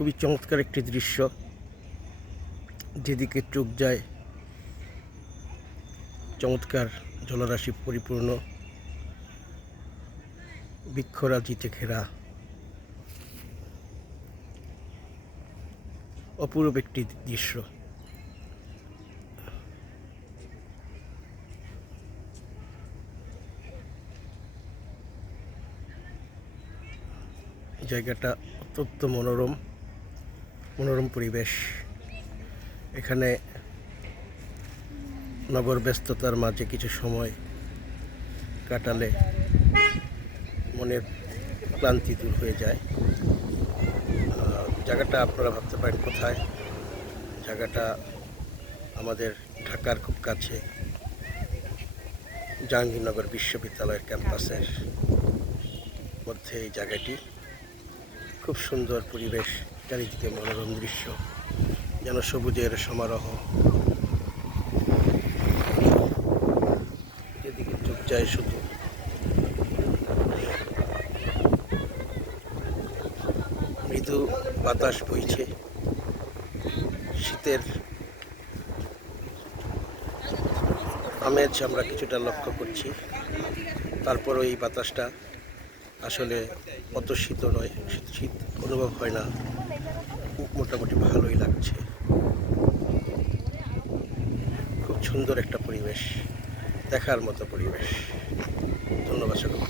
খুবই চমৎকার একটি দৃশ্য, যেদিকে চোখ যায় চমৎকার জলরাশি পরিপূর্ণ, বৃক্ষরাজিতে ঘেরা অপূর্ব একটি দৃশ্য। জায়গাটা অত্যন্ত মনোরম পরিবেশ। এখানে নগর ব্যস্ততার মাঝে কিছু সময় কাটালে মনের ক্লান্তি দূর হয়ে যায়। জায়গাটা আপনারা ভাবতে পারেন কোথায়? জায়গাটা আমাদের ঢাকার খুব কাছে, জাহাঙ্গীরনগর বিশ্ববিদ্যালয়ের ক্যাম্পাসের মধ্যে এই জায়গাটি। খুব সুন্দর পরিবেশ, চারিদিকে মনোরম দৃশ্য, যেন সবুজের সমারোহ। যেদিকে চোখ যায় শুধু মৃদু বাতাস বইছে, শীতের আমেজ আমরা কিছুটা লক্ষ্য করছি। তারপরও এই বাতাসটা আসলে অত শীত নয়, শীত অনুভব হয় না, মোটামুটি ভালোই লাগছে। খুব সুন্দর একটা পরিবেশ, দেখার মতো পরিবেশ। ধন্যবাদ সকলকে।